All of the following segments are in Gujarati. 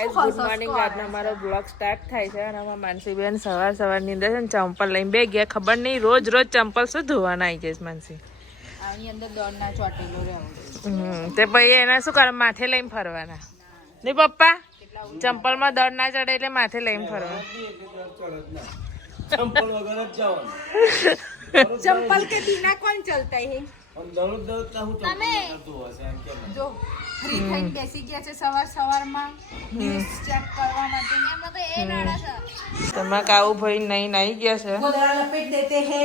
Guys good morning. આજનો અમારો બ્લોગ સ્ટાર્ટ થાય છે અને અમારા માનસીબેન સવારની અંદર છે ને ચંપલ લઈને બે ગયા. ખબર નહીં રોજ ચંપલ શું ધોવાના આવી જઈશ માનસી. આની અંદર દોડના ચોટેલો રહેવું. તે પછી એના શું કરે માથે લઈને ફરવાના નહીં પપ્પા? ચંપલમાં દળ ના ચડે એટલે માથે લઈને ફરવા. चंपल के बिना कौन चलता है? जो ફ્રી થઈને બેસી ગયા છે સવારમાં ન્યૂઝ ચેક કરવા માટે. એમાં તો એ નાડા છે. તમારા કાવું ભાઈ નહીં નાઈ ગયા છે. ગોદડા લપેટ દેતે હે.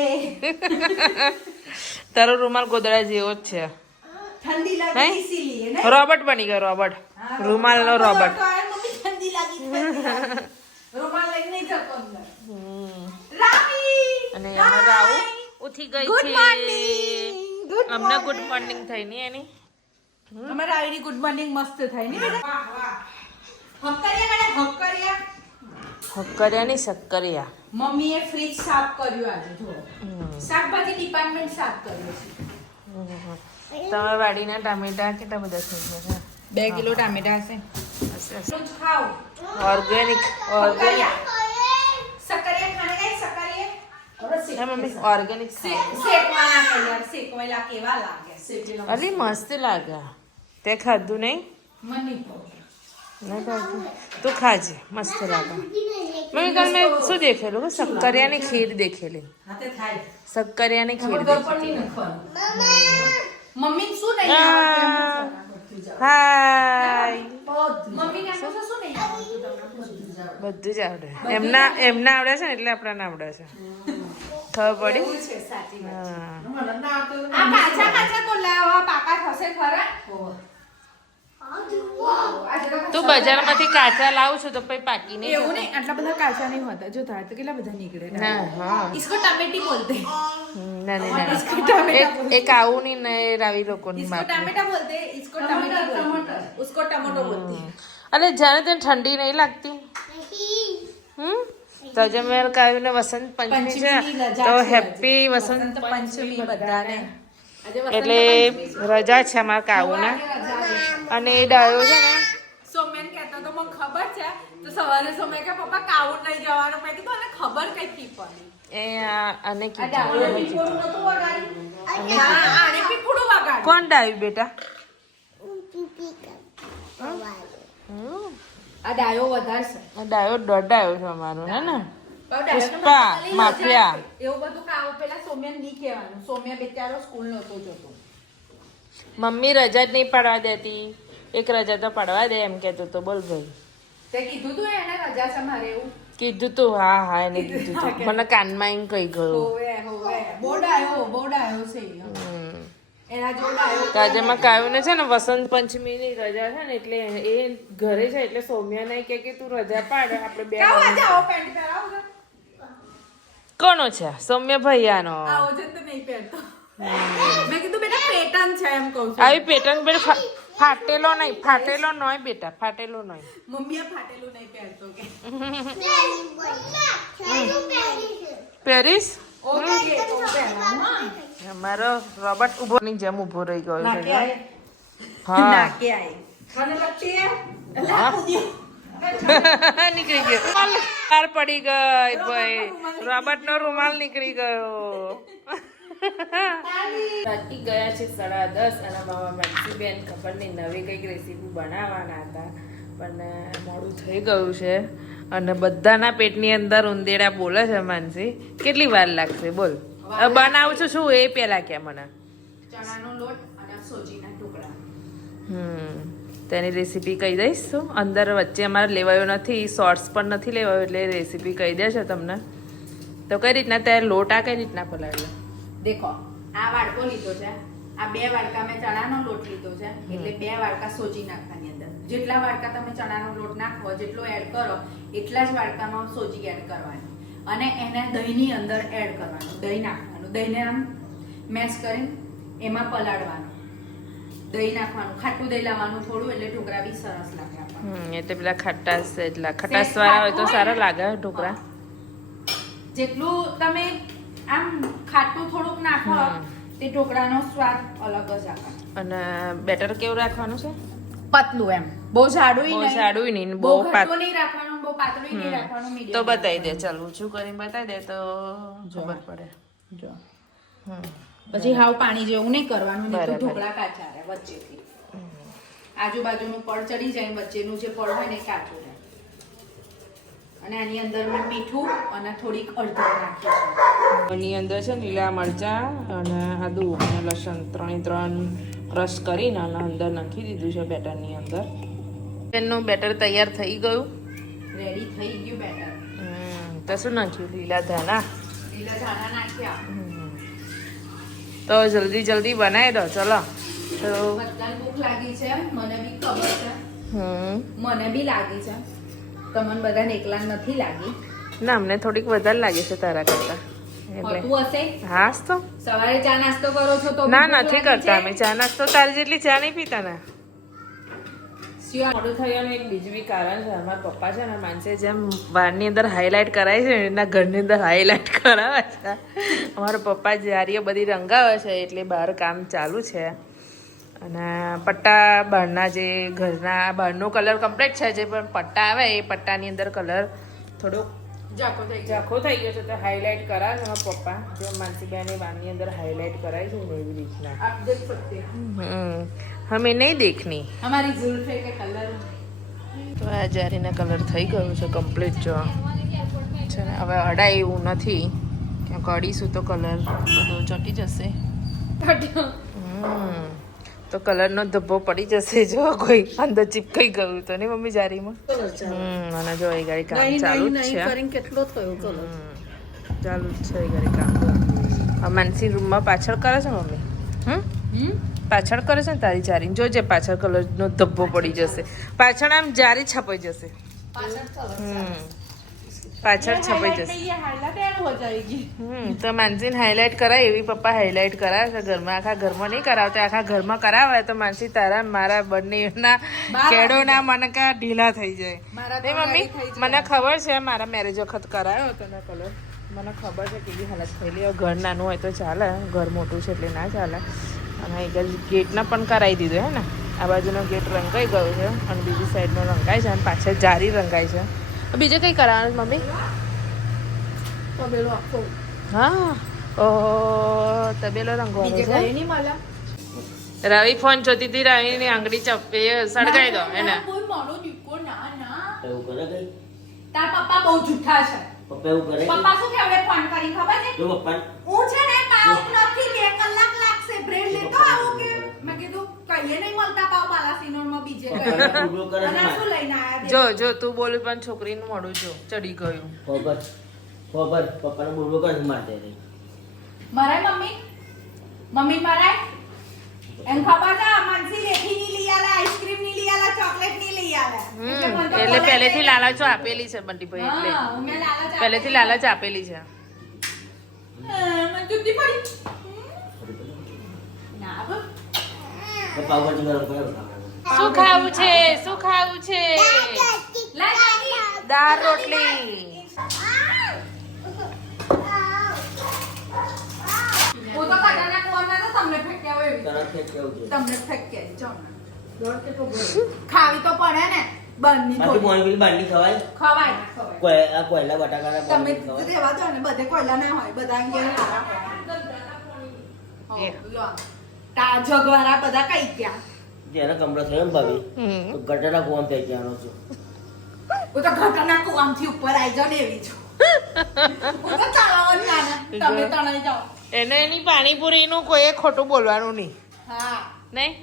તારો રૂમાલ ગોદડા જેવો જ છે. ઠંડી લાગે ઇસીલીએ ને. રોબોટ બની ગયો રોબોટ. રૂમાલ નો રોબોટ. મમ્મી ઠંડી લાગી. રૂમાલ લઈને નહીં જતો અંદર. રામી અને એમાં રાઉ ઉઠી ગઈ છે. Good morning. અમને ગુડ મોર્નિંગ થઈ ની એની. અમારા આઈડી ગુડ મોર્નિંગ મસ્ત થાય ને બેટા. હક્કરિયા મેડમ હક્કરિયા. હક્કરિયા ની શક્કરિયા. મમ્મીએ ફ્રીજ સાફ કર્યું આજે જો. શાકભાજી ડિપાર્ટમેન્ટ સાફ કર્યું છે. તમારા વાડીના ટામેટા કેટલા બધા થઈ ગયા? 2 કિલો ટામેટા હશે. ખાઓ ઓર્ગેનિક સક્કરિયા ખાને ગઈ સક્કરિયા. હા મમ્મી ઓર્ગેનિક શેકવાના તૈયાર શેકવેલા કેવા લાગે શેકેલા. અલી મસ્ત લાગે. તે ખાધું નહીં? મને નહીં ભાવે. નહીં ભાવતું? તું ખાજે મસ્ત લાગે. મમ્મી કાલ મેં શું દેખેલું? શક્કરિયાની ખીર દેખેલી. હાથે થાય. શક્કરિયાની ખીર દેખેલી. મમ્મી શું નહીં આવડતું? હાય. મમ્મીને શું નહીં આવડતું? બધું જ આવડે. એમના આવડે છે ને એટલે આપણને આવડે છે. ખબર પડી? એવું છે સાચી વાત. હા. આ કાચા કાચા તો લાવા પાકા થશે ખરા. તું બજારમાંથી કાચા લાવું છું તો પછી પાકી નહીં એવું નહીં આટલા બધા કાચા નહીં હોતા. જો થાય તો કેટલા બધા નીકળે. ના હા इसको टमेटी बोलते हैं. ના इसको टमेटा એક આવું નહીં ને રાવી લોકોની इसको માપ टमेटा बोलते हैं. इसको टमेटी बोलते हैं. उसको टमाटो बोलते हैं. અરે જાણે તેને ઠંડી નહીં લાગતી? તો આજે મેં કહ્યું ને વસંત પંચમી છે તો હેપી વસંત પંચમી બધાને. એટલે રજા છે અમારા કાઉને. અને એ ડાયો છે ને સોમેન કહેતો તો મને ખબર છે તો સવારે સોમે કે પપ્પા કાઉન નહીં જવાનું. મેં કીધું અને ખબર કઈ થી પડી. એ આને આ ડાયો પીપળું નતું વગાડ્યું. આને પીપળું વગાડ્યું. કોણ ડાયું બેટા? આ ડાયો વધારશે. ડાયો દોડાયો છે અમારો હે ને. પુષ્પા માફિયા એવું બધું કામ પેલા સોમ્યા નહીં કહેવાનું. સોમ્યા બેચારો સ્કૂલ નતો જતો. મમ્મી રજા જ નહીં પાડવા દેતી. એક રજા તો પાડવા દે એમ કેતો તો. બોલ ભાઈ તે કીધું તું એને રજા છે મારે એવું. કીધું તું? હા હા એને કીધું તું. મને કાનમાં એમ કહી ગયું. હોવે બોર્ડ આવ્યો છે એના જોડ આવ્યો. તાજેમાં કાયું ને છે ને વસંત પંચમી ની રજા છે ને એટલે એ ઘરે છે એટલે સૌમ્યા નહીં કે તું રજા પાડ આપણે બે. આવો પેન્ટ પહેરાવો. કોનો છે? સૌમ્ય ભૈયાનો. આવો છે તો નહીં પહેરતો. મેં કીધું બેટા પેટર્ન છે એમ કહું છું. આવી પેટર્ન બેટા ફાટેલો નહીં. ફાટેલો નોય બેટા, ફાટેલો નોય. મમ્મીએ ફાટેલું નહીં પહેરતો કે. પેરિસ ઓકે તો પહેરાવું હા. અમારો રોબોટ ઉભો ની જેમ ઉભો રહી ગયો છે. હા હા કે આઈ મને લગતી હે નીકળી ગયો. કાર પડી ગઈ ભાઈ. રોબોટ નો રૂમાલ નીકળી ગયો. બાકી ગયા છે 10:30 અને મામા માનસીબેન ખબર નહીં નવી કંઈક રેસીપી બનાવવાના હતા પણ મોડું થઈ ગયું છે અને બધાના પેટની અંદર ઉંદેડા બોલે છે. માનસી કેટલી વાર લાગશે બોલ? બનાવું છું શું એ પેલા કે મને. ચણાનો લોટ અને સોજીના ટુકડા. તેની રેસીપી કહી દઈશ શું? અંદર વચ્ચે અમારે લેવાયો નથી, શોર્ટ્સ પણ નથી લેવાયો એટલે રેસીપી કહી દેશે તમને. તો કઈ રીતના ત્યારે લોટ આ કઈ રીતના પલાળ્યો? દેખો આ વાડકો લીધો છે. આ 2 વાડકા મેં ચણાનો લોટ લીધો છે એટલે 2 વાડકા સોજી નાખવાની અંદર. જેટલા વાડકા તમે ચણાનો લોટ નાખો જેટલો એડ કરો એટલા જ વાડકામાં સોજી એડ કરવાની અને એને દહીંની અંદર એડ કરવાનું. દહીં નાખવાનું. દહીંને આમ મેશ કરીને એમાં પલાળવાનું. દહીં નાખવાનું. ખાટું દહીં લાવવાનું થોડું એટલે ઢોકળા બી સરસ લાગે આપણને. એટલે પેલા ખટાશ એટલા ખટાશ વાળા હોય તો સારા લાગે ઢોકળા. જેટલું તમે આમ ખાટું થોડુંક નાખો તે ઢોકળાનો સ્વાદ અલગ જ આવે. અને બેટર કેવું રાખવાનું છે? પતલું એમ બહુ જાડું બહુ જાડું નહીં ને બહુ બહુ ઘાટું નહીં રાખવાનું, બહુ પાતળું નહીં રાખવાનું, તો મીડિયમ. બતાવી દે, ચાલ ઊંચું કરીને બતાવી દે તો ખબર પડે. જો હમ. પછી હાવ પાણી જેવું નહીં કરવાનું, નહીં તો બરાબર. ઢોકળા કાચા રહે વચ્ચેથી. આજુબાજુનું પડ ચડી જાય, વચ્ચેનું જે પડ હોય ને એ કાચું રહે. અને આની અંદર મેં મીઠું અને થોડીક હળદર નાખી છે. એની અંદર છે ને લીલા મરચાં અને આદુ અને લસણ ત્રણ ક્રશ કરીને અને અંદર નાખી દીધું છે બેટરની અંદર. એનું બેટર તૈયાર થઈ ગયું. રેડી થઈ ગયું બેટર. તો શું નાખ્યું? લીલા ધાણા. લીલા ધાણા નાખ્યા. તો જલ્દી બનાવી દો, ચલો. તો બધાને ભૂખ લાગી છે, મને બી ખબર છે, હમ મને બી લાગી છે. તમને બધાને એકલા નથી લાગી. ના, અમને થોડીક વધારે લાગે છે તારા કરતા. એટલે હોતું હશે. હાસ તો સવારે ચા નાસ્તો કરો છો તો ના, ભૂખ નથી લાગી કરતા છે? અમે ચા નાસ્તો. તારી જેટલી ચા નહીં પીતા ને. Sure. મોડું થયું એક બીજું બી કારણ છે. અમારા પપ્પા છે ને માનસે જેમ બહારની અંદર હાઇલાઇટ કરાય છે ને એના ઘરની અંદર હાઇલાઇટ કરાવે છે. અમારા પપ્પા જારીઓ બધી રંગાવે છે એટલે બહાર કામ ચાલુ છે. અને પટ્ટા બહારના જે ઘરના બહારનો કલર કમ્પ્લીટ છે, જે પણ પટ્ટા આવે એ પટ્ટાની અંદર કલર થોડો ઝાંખો થઈ ગયો છે તો હાઇલાઇટ કરાવે છે અમારા પપ્પા. જે માનસીબેનની બહારની અંદર હાઇલાઇટ કરાય છે ને એવી રીતના. आप देख सकते हैं હમે નહીં દેખની. हमारी जुल्फे के कलर. તો આ જારીના કલર થઈ ગયું છે કમ્પ્લીટ. જો છે ને હવે અડાય એવું નથી, ક્યાંક અડીશું તો કલર બધો ચોટી જશે. તો કલરનો ધબ્બો પડી જશે જો કોઈ અંદર ચીપકાઈ ગયું તો નહીં મમ્મી જારીમાં. અને જો એ ગાડી કામ ચાલુ જ છે. કેટલો થયો કલર? ચાલુ જ છે એ ગાડી કામ. આ માનસી રૂમમાં પાછળ કરે છે મમ્મી. પાછળ કરે છે ને તારી જારી. જોજે પાછળ કલરનો ધબ્બો પડી જશે. પાછળ આમ જારી છપાઈ જશે. પાછળ છપાઈ જશે. તો માનસીને હાઇલાઇટ કરાય એવી પપ્પા હાઇલાઇટ કરાવે છે ઘરમાં. આખા ઘરમાં નહીં કરાવતા, આખા ઘરમાં કરાવે તો માનસી તારા મારા બંનેના કેડોના મનકા ઢીલા થઈ જાય. નહીં મમ્મી, મને ખબર છે મારા મેરેજ વખત કરાયો હતો ને કલર. મને ખબર છે કેવી હાલત થયેલી. હવે ઘર નાનું હોય તો ચાલે, ઘર મોટું છે એટલે ના ચાલે. અને એક ગેટના પણ કરાવી દીધો હે ને. આ બાજુનો ગેટ રંગાઈ ગયો છે અને બીજી સાઈડનો રંગાય છે અને પાછળ જારી રંગાય છે. બીજે કઈ કરાવવાનું મમ્મી? તબેલો આખો. હા, ઓહો, તબેલો રંગવાનો બીજે છે. કઈ નહીં મળે. રવિ ફોન જોતી હતી, રવિની આંગળી ચપ્પે સળગાઈ દો એને. કોઈ મારો દીકરો ના ના. એવું કરે કઈ? તાર પપ્પા બહુ જુઠ્ઠા છે. પપ્પા એવું કરે? પપ્પા શું કેવડે ફોન કરી ખબર છે? જો પપ્પા હું છે ને પાવ નથી 2 કલાક લાગશે બ્રેડ લેતો આવું કે મેં કીધું કઈએ નહીં મળતા પાવ બાલાસિનોરમાં બીજે કઈ. અને આ શું લઈને આયા? જો જો તું બોલું પણ છોકરીનું મોઢું જો ચડી ગયું. પપ્પાને બોલવો કરે છે મારતે રહી. મરાય મમ્મી મરાય એમ ખબર છે માનસી લેખી ની લઈ આલે, આઈસ્ક્રીમ ની લઈ આલે, ચોકલેટ ની લઈ આલે. એટલે મને તો એટલે બોલાય પહેલેથી નહીં. લાલચો આપેલી છે બંટીભાઈ. એટલે હા, મેં લાલચ આપી. પહેલેથી લાલચ આપેલી છે. મને જુદી પડી. ના બસ. પપ્પા ઉપર ગરમ કરે. શું ખાવું છે? શું ખાવું છે? લા દાદી. દાળ રોટલી. હું તો કટાના કુવાના તો તમને ફેંક્યા હોય એવી. તરત જ કેવું છે. તમને ફેંક્યા જો ને. ખાવી તો પડે ને બંની બાકી મોણી પેલી બાંડી ખવાય? ખવાય આ કોયલા બટાકાના તમે મોણી ખવાય? રેવા દો ને, બધે કોયલા ના હોય, બધા અંગે સારા હોય. લો તા જગવારા બધા કઈ ગયા. જેનો કમરો થયો ને ભાભી તો ગટરના કુવામાં થઈ જવાનો છું. હું તો ઘટાના કુવામથી ઉપર આવી જાવ ને એવી છું. હું તો ચાલવાનું નાના, તમે તણાઈ જાઓ. એને એની પાણીપુરીનું કોઈ ખોટું બોલવાનું નહીં. હા નહીં?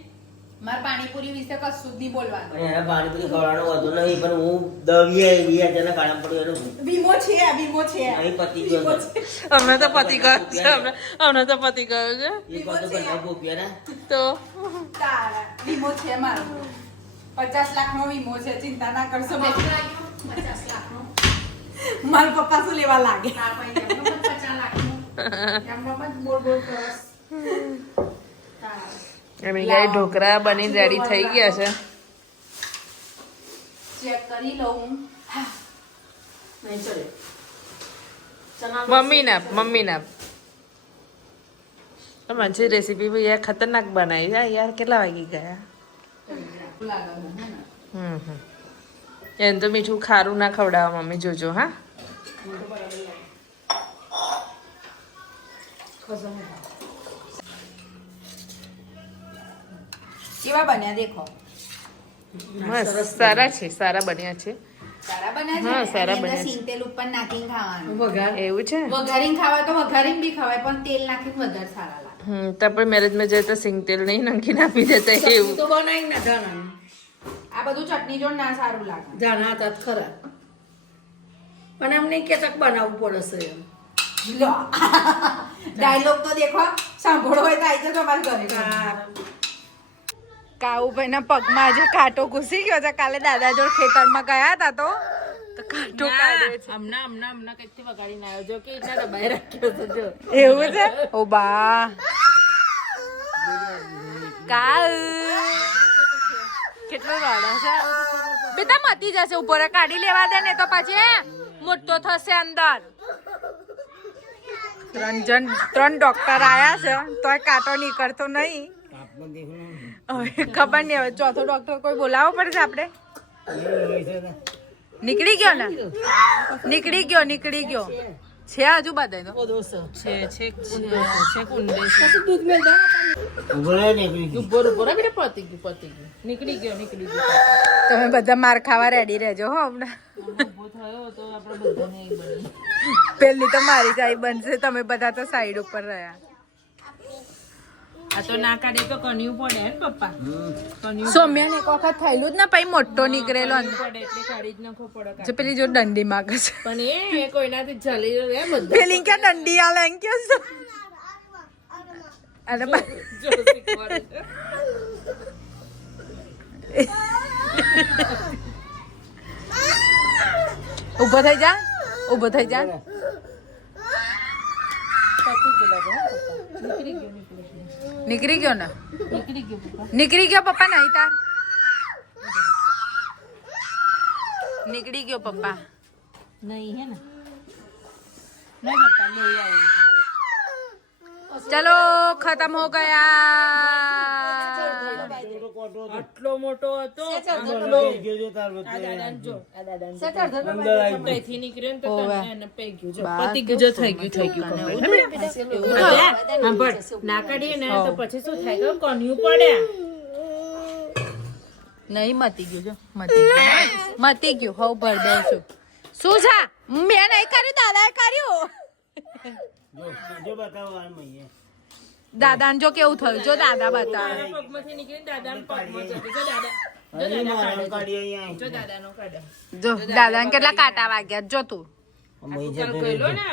મારે પાણીપુરી વિશે કશું જ નહીં બોલવાનું. અને એના પાણીપુરી ખવડાવવાનો વધુ નહીં પણ હું દવીએ જેના કાળા પડ્યું એનું વીમો છે અહીં પતી ગયો છે. અમે તો પતિ ગયો છે. અમને તો પતિ ગયો છે. એક વાર તો ઘરના પોપિયા ને તો તારા વીમો છે મારો 50 લાખનો વીમો છે, ચિંતા ના કરશો. 50 લાખનો મારા પપ્પા શું લેવા લાગે? 50 લાખનો એમમાં બોલ કરસ. એમની ગાડી ઢોકળા બની રેડી થઈ ગયા છે. ચેક કરી લઉં. નહીં ચડે. મમ્મી ના મંચી રેસીપી યાર ખતરનાક બનાવી છે યાર. કેટલા વાગી ગયા? એને તો મીઠું ખારું ના ખવડાવવા મમ્મી, જોજો હા. કેવા બન્યા દેખો. મસ્ત સારા છે, સારા બન્યા છે. સારા બન્યા છે. હા, સારા એની અંદર બન્યા છે. સિંગ તેલ ઉપર નાખીને ખાવાનું. એવું છે. વઘારીને ખાવાય તો વઘારીને બી ખવાય, પણ તેલ નાખીને વધારે સારા લાગે. તો પણ મેરેજમાં જાય તો સિંગ તેલ નહીં નાખીને આપી દેતા એવું. તો બનાવી ને ધાણા આ બધું ચટણી જોડ ના સારું લાગે. ધાણા હતા જ ખરા, પણ એમ નહીં કે ચક બનાવવું પડશે એમ. ડાયલોગ તો દેખો, સાંભળો હોય તો આવી જજો તમારા ઘરે. કાઉભાઈ ના પગમાં આજે કાંટો ઘૂસી ગયો છે. કાલે દાદા જોડ ખેતરમાં ગયા હતા તો કાંટો કાઢ્યો છે. હમણાં કઈથી વગાડીને આવ્યો, જો કે એટલા દબાઈ રાખ્યો છે જો. એવું છે? ઓ બા કાઉ કેટલો રાડા છે. બેટા મતી જશે, ઉપર કાઢી લેવા દે ને તો પછી મોટો થશે અંદર. 3 ડોક્ટર આયા છે તોય કાંટો નીકળતો નહીં. હવે ખબર નહીં, હવે ચોથો ડોક્ટર કોઈ બોલાવવો પડશે આપણે. નીકળી ગયો ને? નીકળી ગયો છે હજુ બધાય તો છે કુંડે ઉભો રહે ને એકલી. ઉપર બેટા પતી ગયું નીકળી ગયો. તમે બધા માર ખાવા રેડી રહેજો હો. હમણાં ઉભો થયો તો આપણે બધાને એક બની. પેલી તો મારી ચાઈ બનશે, તમે બધા તો સાઈડ ઉપર રહ્યા. આ તો ના કાઢે તો કન્યું પડે ને પપ્પા. કન્યું સૌમ્યાને એક વખત થયેલું જ ને, પછી મોટો નીકળેલો ને. પડે એટલે કાઢી જ નાખવો પડે. જો પેલી જો દંડી માંગે છે, પણ એ કોઈનાથી ચાલી રહ્યો બધા. પેલી ક્યાં દંડી આલે એમ કે છે. અરે જો શીખવાડે છે. ઊભો થઈ જા. પતી ગયો લાગે, હો પપ્પા. નીકળી ગયો નીકળી ગયો ને? પપ્પા. નીકળી ગયો પપ્પા. નહીં તાર નીકળી ગયો પપ્પા. નહીં હે ને? નહીં પપ્પા લઈ આવ્યું છે. ચલો ખતમ હો ગયા. આટલો મોટો હતો. ગયો છે તાર વચ્ચે. જો આ દાદાને જો. અંદર આવી ગયો. કઈથી નીકળ્યો ને તો ઓવે. તમને એને પઈ ગયું. જો પતી ગયું. જો થઈ ગયું complete. એવું થાય. સાંભળ, ના કાઢીએ ને તો પછી શું થાય ખબર? કન્યું પડે. નહીં મતી ગયું. જો મતી ગયું. હવ ભર દઉં છું. શું છે? મેં નહીં કર્યું, દાદાએ કર્યું. જો બતાવો આ મૈયે. દાદાને જો કેવું થયું, જો દાદા બતાવે. દાદા પગમાંથી નીકળીને દાદાના પગમાં જતું. જો દાદા અહીં મારા કાઢી અહીંયા. જો દાદાનો કાઢે. જો દાદાને કેટલા કાંટા વાગ્યા જો તું. મૈયે ચાલ જતો ગયેલો રહેજો. ને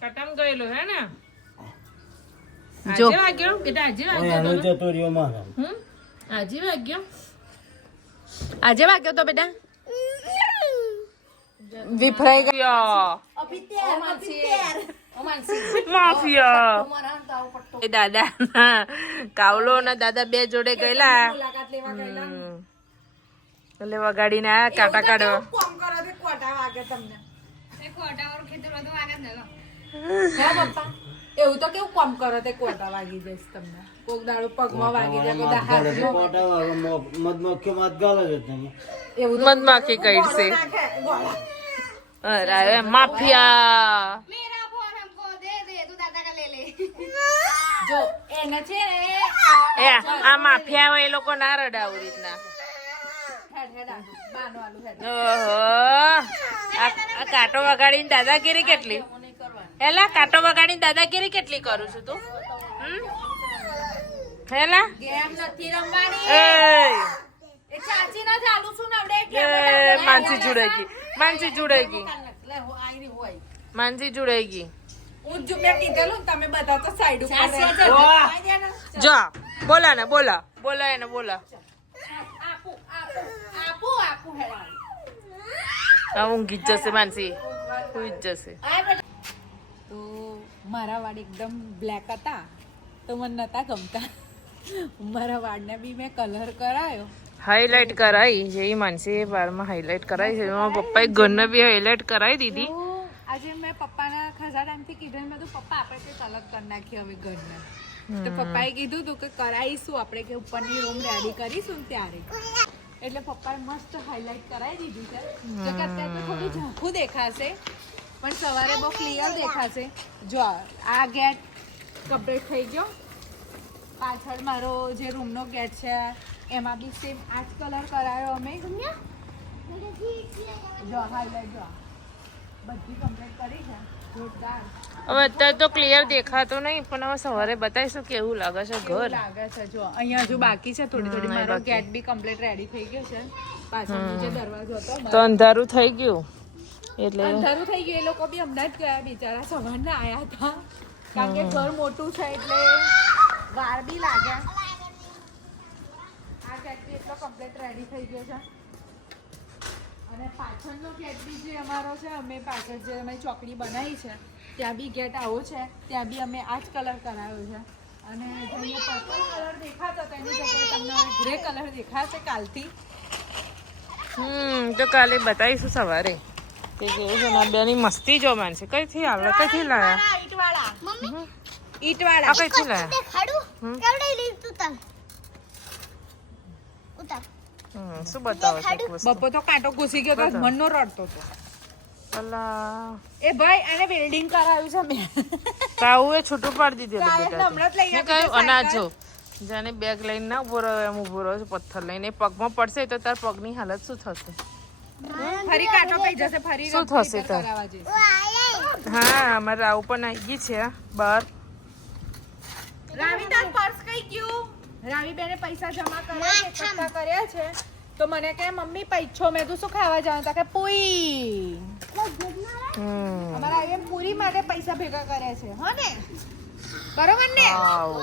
કાટામ ગયેલો હે ને? જો. આજે વાગ્યો બેટા, આજે ઓય, વાગ્યો આનો તો? જતો રહ્યો મારા. આજે વાગ્યો. આજે વાગ્યો તો બેટા વિફરાઈ ગયો. માફિયા. એ દાદા કાવલો ને દાદા બે જોડે ગયેલા. એટલે વગાડીને આ કાંટા કાઢવા. એવું તો કેવું કામ કરો તે કોટા વાગી જઈશ તમને. કોક દાડો પગમાં વાગી જાય, કોક દાડો હાથમાં. કોટા વાળો મધમક્ખીઓ મધ ગાલો છો તમે. એવું તો મધમાખી કઈડશે. અરે માફિયા. જો એને છે ને એ આ માફિયા હોય એ લોકો ના રડે આવી રીતના. ઓહો, આ કાંટો વગાડીને દાદાગીરી કેટલી. હેલા કાંટો વગાડીને દાદાગીરી કેટલી કરું છું તું? હેલા ગેમ નથી રમવાની. એ એ ચાચી ના ચાલુ છું ને આપણે એ, માનસી જોડાઈ ગઈ. માનસી જોડાઈ ગઈ. માનસી જોડાઈ ગઈ. હું જો મેં કીધેલું ને, તમે બધા તો સાઈડ ઉપર રહેજો. વાહ. આઈ જા ને. જો બોલા ને બોલા બોલા એને બોલા. આપું હેલા. આ ઊંઘી જ જશે માનસી. ઊંઘી જ જશે. તો મારા વાળ એકદમ બ્લેક હતા તો મને નતા ગમતા. મારા વાળને બી મેં કલર કરાયો. હાઈલાઇટ કરાઈ જે માનસી વાળમાં હાઈલાઇટ કરાઈ છે. એમાં પપ્પાએ ઘરને બી હાઈલાઇટ કરાવી દીધી. તો આજે મેં પપ્પાના ખાસા ટાઈમથી કીધું મેં કીધું પપ્પા આપણે કંઈક અલગ કરી નાખીએ હવે ઘરને. તો પપ્પાએ કીધું તું કે કરાવીશું આપણે, કે ઉપરની રૂમ રેડી કરીશું ને ત્યારે. એટલે પપ્પાએ મસ્ત હાઇલાઇટ કરાવી દીધી છે જો કે અત્યારે તો થોડું ઝાંખું દેખાશે પણ સવારે બહુ ક્લિયર દેખાશે જો આ ગેટ કમ્પ્લીટ થઈ ગયો પાછળ મારો જે રૂમનો ગેટ છે એમાં બી સેમ આ જ કલર કરાયો અમે જો હાઇલાઇટ જો બધી કમ્પ્લીટ કરી છે જોરદાર હવે અત્યારે તો ક્લિયર દેખાતો નહીં પણ હવે સવારે બતાવીશું કેવું લાગે છે કેવું ઘર લાગે છે જો અહીંયા હજુ બાકી છે થોડી થોડી મારો ગેટ બી કમ્પ્લીટ રેડી થઈ ગયો છે પાછળનો જે દરવાજો હતો તો અંધારું થઈ ગયું એટલે અંધારું થઈ ગયું એ લોકો બી હમણાં જ ગયા બિચારા સવારના આયા હતા કારણ કે ઘર મોટું છે એટલે વાર બી લાગે આ ગેટ બી એટલો કમ્પ્લીટ રેડી થઈ ગયો છે અને પાછળનો ગેટ બી જે અમારો છે અમે પાછળ જે અમે ચોકડી બનાવી છે ત્યાં બી ગેટ આવો છે ત્યાં બી અમે આ જ કલર કરાયો છે અને જે અહીંયા પર્પલ કલર દેખાતો હતો એની જગ્યાએ તમને ગ્રે કલર દેખાશે કાલથી તો કાલે બતાવીશું સવારે કે કેવું છે ના બેની મસ્તી જો માનશે કઈથી આવે કઈથી લાયા ઈટવાળા આ કઈથી લાયા શું બતાવો છો વસ્તુ? બપો તો કાંટો ઘૂસી ગયો તો મનનો રડતો હતો અલા એ ભાઈ આને વેલ્ડિંગ કરાવ્યું છે મેં કાવું એ છૂટું પાડી દીધેલું કાલે બેટા હમણાં જ લઈ મેં આપી કહ્યું છે અનાજ સાયકલ. જો જાને બેગ લઈને ના ઉભો રહ્યો એમ ઉભો રહ્યો છે પથ્થર લઈને એ પગમાં પડશે તો તાર પગની હાલત શું થશે ફરી કાંટો પઈ જશે ફરી શું થશે repair તાર? કરાવવા જઈશ. હા અમારે રાવ પણ આવી ગઈ છે બહાર રાવી તાર પર્સ કઈ ગયું રાવી બેને પૈસા જમા કર્યા છે એકઠા કર્યા છે તો મને કહે મમ્મી પૈસો મેં તું શું ખાવા જાઉં તો કે પૂરી અમારા આવીને પૂરી માટે પૈસા ભેગા કર્યા છે હો ને બરોબર ને વાવ.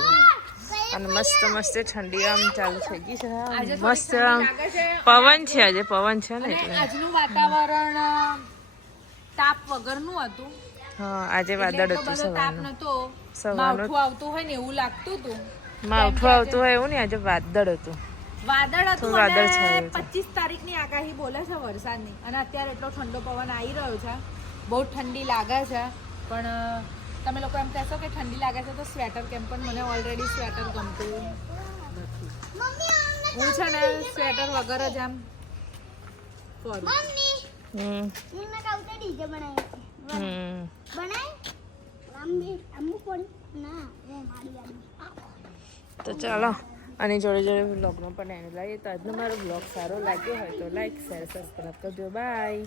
અને મસ્ત મસ્ત ઠંડી આમ ચાલુ થઈ ગઈ છે આજે થોડી મસ્ત ઠંડી આમ લાગે છે પવન છે આજે પવન છે ને અને એટલે આજનું વાતાવરણ તાપ વગરનું હતું હા આજે એટલે વાદળ એટલો હતું બધો તાપ સવારનું નતો સવારનું. માવઠું આવતું હોય ને એવું લાગતું હતું માવઠું આવતું હોય એવું ને આજે વાદળ હતું વાદળ હતું થોડું વાદળ અને છાયું છે. 25 તારીખની આગાહી બોલે છે વરસાદની અને અત્યારે એટલો ઠંડો પવન આવી રહ્યો છે બહુ ઠંડી લાગે છે પણ તમે લોકો એમ કહેશો કે ઠંડી લાગે છે તો સ્વેટર કેમ પણ મને ઓલરેડી સ્વેટર ગમતું નથી હું છે ને સ્વેટર વગર જ આમ ફરું હમ તો ચાલો અને જોડે જોડે બ્લોગનો પણ એન્ડ લાવીએ તો આજનો મારો બ્લોગ સારો લાગ્યો હોય તો લાઈક શેર સબસ્ક્રાઈબ કરજો બાય